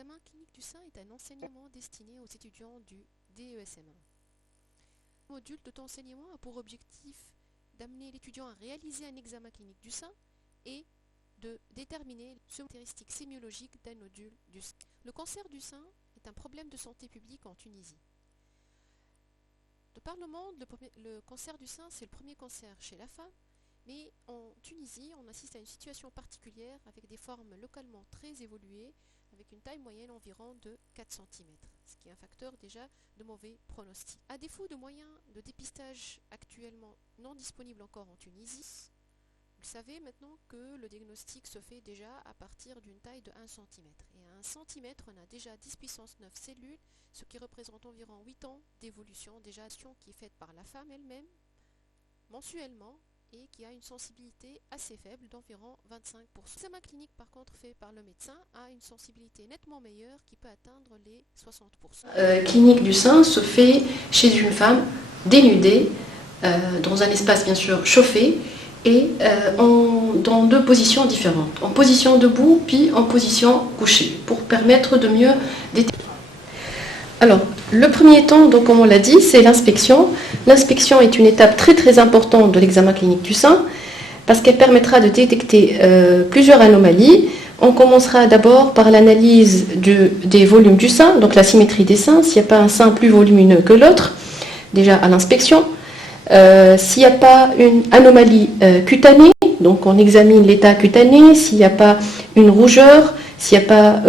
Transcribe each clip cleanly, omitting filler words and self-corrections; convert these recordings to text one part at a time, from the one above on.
L'examen clinique du sein est un enseignement destiné aux étudiants du DESM1. Le module de ton enseignement a pour objectif d'amener l'étudiant à réaliser un examen clinique du sein et de déterminer les caractéristiques sémiologiques d'un nodule du sein. Le cancer du sein est un problème de santé publique en Tunisie. De par le monde, le cancer du sein, c'est le premier cancer chez la femme, mais en Tunisie, on assiste à une situation particulière avec des formes localement très évoluées, avec une taille moyenne environ de 4 cm, ce qui est un facteur déjà de mauvais pronostic. À défaut de moyens de dépistage actuellement non disponibles encore en Tunisie, vous savez maintenant que le diagnostic se fait déjà à partir d'une taille de 1 cm. Et à 1 cm, on a déjà 10 puissance 9 cellules, ce qui représente environ 8 ans d'évolution, déjà qui est faite par la femme elle-même, mensuellement, et qui a une sensibilité assez faible d'environ 25%. L'examen clinique par contre fait par le médecin a une sensibilité nettement meilleure qui peut atteindre les 60%. Clinique du sein se fait chez une femme dénudée, dans un espace bien sûr chauffé, et dans deux positions différentes, en position debout puis en position couchée, pour permettre de mieux détecter. Alors, le premier temps, donc, comme on l'a dit, c'est l'inspection. L'inspection est une étape très très importante de l'examen clinique du sein, parce qu'elle permettra de détecter plusieurs anomalies. On commencera d'abord par l'analyse des volumes du sein, donc la symétrie des seins, s'il n'y a pas un sein plus volumineux que l'autre, déjà à l'inspection. S'il n'y a pas une anomalie cutanée, donc on examine l'état cutané, s'il n'y a pas une rougeur, s'il n'y a pas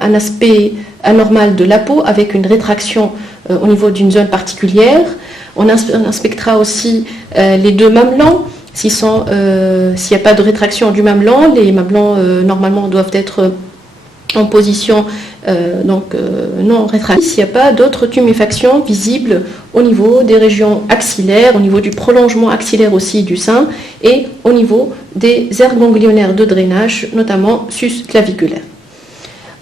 un aspect anormal de la peau avec une rétraction au niveau d'une zone particulière. On inspectera aussi les deux mamelons. S'il n'y a pas de rétraction du mamelon, les mamelons normalement doivent être en position non rétractée. S'il n'y a pas d'autres tuméfactions visibles au niveau des régions axillaires, au niveau du prolongement axillaire aussi du sein et au niveau des aires ganglionnaires de drainage, notamment sus-claviculaires.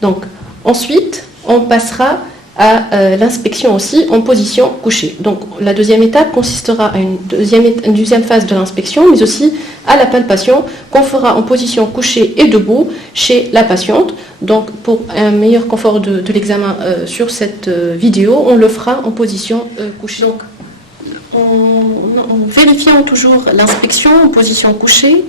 Donc ensuite, on passera à l'inspection aussi en position couchée. Donc la deuxième étape consistera à une deuxième phase de l'inspection, mais aussi à la palpation qu'on fera en position couchée et debout chez la patiente. Donc pour un meilleur confort de l'examen sur cette vidéo, on le fera en position couchée. Donc, en vérifiant toujours l'inspection en position couchée,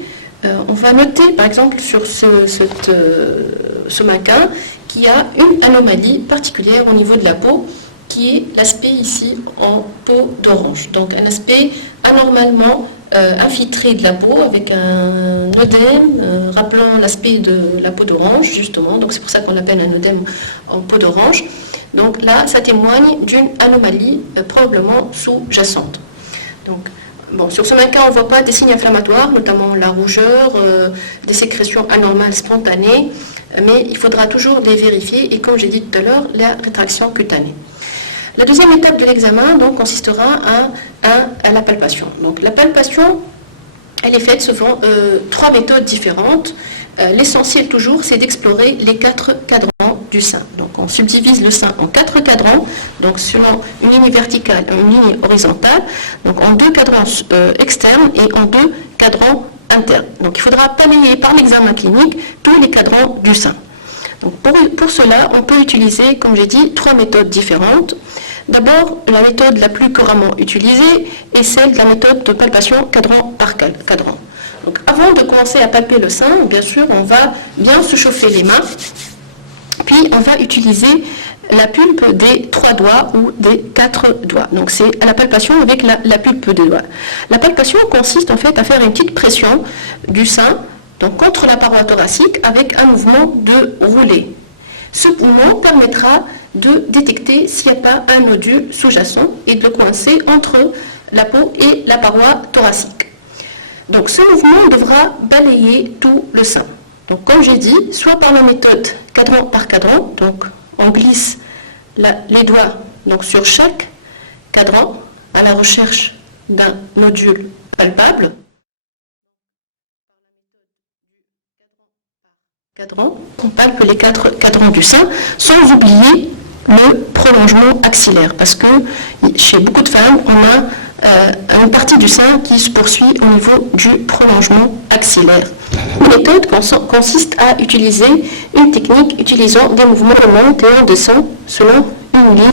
on va noter par exemple sur ce mannequin qu'il y a une anomalie particulière au niveau de la peau, qui est l'aspect ici en peau d'orange. Donc un aspect anormalement infiltré de la peau avec un œdème rappelant l'aspect de la peau d'orange justement. Donc c'est pour ça qu'on l'appelle un œdème en peau d'orange. Donc là, ça témoigne d'une anomalie probablement sous-jacente. Donc bon, sur ce mannequin, on ne voit pas des signes inflammatoires, notamment la rougeur, des sécrétions anormales spontanées, mais il faudra toujours les vérifier et comme j'ai dit tout à l'heure, la rétraction cutanée. La deuxième étape de l'examen donc, consistera à la palpation. Donc la palpation, elle est faite selon 3 méthodes différentes. L'essentiel toujours, c'est d'explorer les 4 cadrans du sein. Donc on subdivise le sein en 4 cadrans, donc selon une ligne verticale et une ligne horizontale, donc en 2 cadrans externes et en 2 cadrans internes. Donc il faudra balayer par l'examen clinique tous les cadrans du sein. Donc pour cela, on peut utiliser, comme j'ai dit, 3 méthodes différentes. D'abord, la méthode la plus couramment utilisée est celle de la méthode de palpation cadran par cadran. Donc avant de commencer à palper le sein, bien sûr, on va bien se chauffer les mains, puis on va utiliser la pulpe des 3 doigts ou des 4 doigts. Donc c'est à la palpation avec la pulpe des doigts. La palpation consiste en fait à faire une petite pression du sein donc contre la paroi thoracique avec un mouvement de roulé. Ce mouvement permettra de détecter s'il n'y a pas un nodule sous-jacent et de le coincer entre la peau et la paroi thoracique. Donc ce mouvement devra balayer tout le sein. Donc comme j'ai dit, soit par la méthode cadran par cadran, donc on glisse les doigts donc, sur chaque cadran à la recherche d'un nodule palpable. On palpe les 4 cadrans du sein sans oublier le prolongement axillaire parce que chez beaucoup de femmes on a une partie du sein qui se poursuit au niveau du prolongement axillaire. La méthode consiste à utiliser une technique utilisant des mouvements de monte et on descend selon une ligne.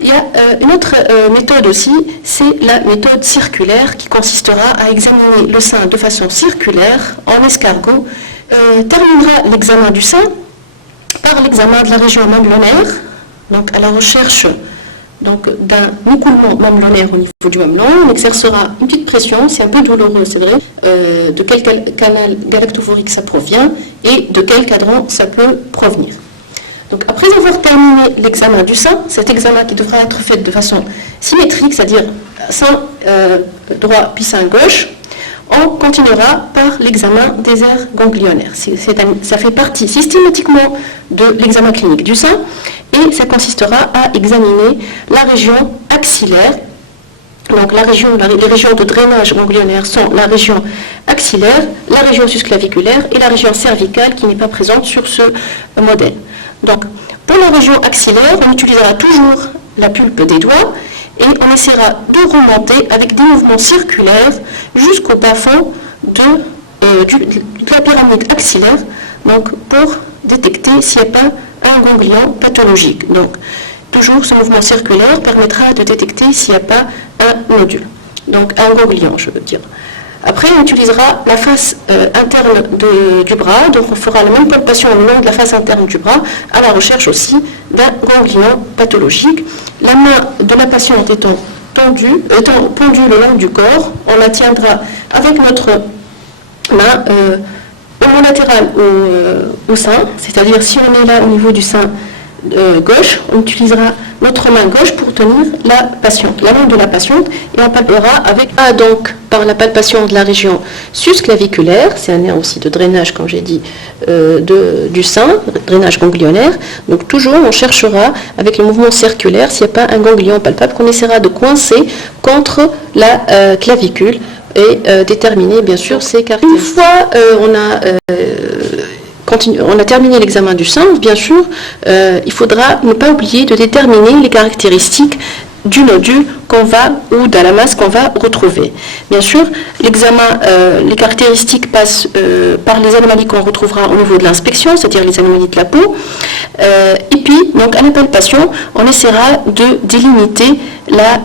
Il y a une autre méthode aussi, c'est la méthode circulaire qui consistera à examiner le sein de façon circulaire en escargot. Terminera l'examen du sein par l'examen de la région mamelonnaire, donc à la recherche d'un écoulement mamelonnaire au niveau du mamelon. On exercera une petite pression, c'est un peu douloureux, c'est vrai, de quel canal galactophorique ça provient et de quel cadran ça peut provenir. Donc après avoir terminé l'examen du sein, cet examen qui devra être fait de façon symétrique, c'est-à-dire sein droit puis sein gauche, on continuera par l'examen des aires ganglionnaires. Ça fait partie systématiquement de l'examen clinique du sein et ça consistera à examiner la région axillaire. Donc les régions de drainage ganglionnaire sont la région axillaire, la région susclaviculaire et la région cervicale qui n'est pas présente sur ce modèle. Donc pour la région axillaire, on utilisera toujours la pulpe des doigts et on essaiera de remonter avec des mouvements circulaires jusqu'au bas fond de la pyramide axillaire, donc pour détecter s'il n'y a pas un ganglion pathologique. Donc toujours ce mouvement circulaire permettra de détecter s'il n'y a pas un nodule, donc un ganglion je veux dire. Après, on utilisera la face interne du bras, donc on fera la même palpation le long de la face interne du bras, à la recherche aussi d'un ganglion pathologique. La main de la patiente étant pendue le long du corps, on la tiendra avec notre main homolatérale au sein, c'est-à-dire si on est là au niveau du sein gauche, on utilisera notre main gauche pour tenir la patiente, la main de la patiente, et on palpera donc par la palpation de la région susclaviculaire, c'est un nerf aussi de drainage, comme j'ai dit, du sein, drainage ganglionnaire. Donc toujours on cherchera avec le mouvement circulaire s'il n'y a pas un ganglion palpable qu'on essaiera de coincer contre la clavicule et déterminer bien sûr ses caractéristiques. Une fois on a terminé l'examen du sein, bien sûr, il faudra ne pas oublier de déterminer les caractéristiques du nodule ou de la masse qu'on va retrouver. Bien sûr, l'examen, les caractéristiques passent par les anomalies qu'on retrouvera au niveau de l'inspection, c'est-à-dire les anomalies de la peau. Et puis, donc, à la palpation, on essaiera de délimiter la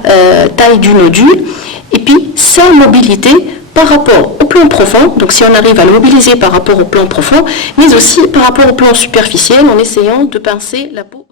taille du nodule et puis sa mobilité par rapport au plan profond, donc si on arrive à le mobiliser par rapport au plan profond, mais aussi par rapport au plan superficiel en essayant de pincer la peau.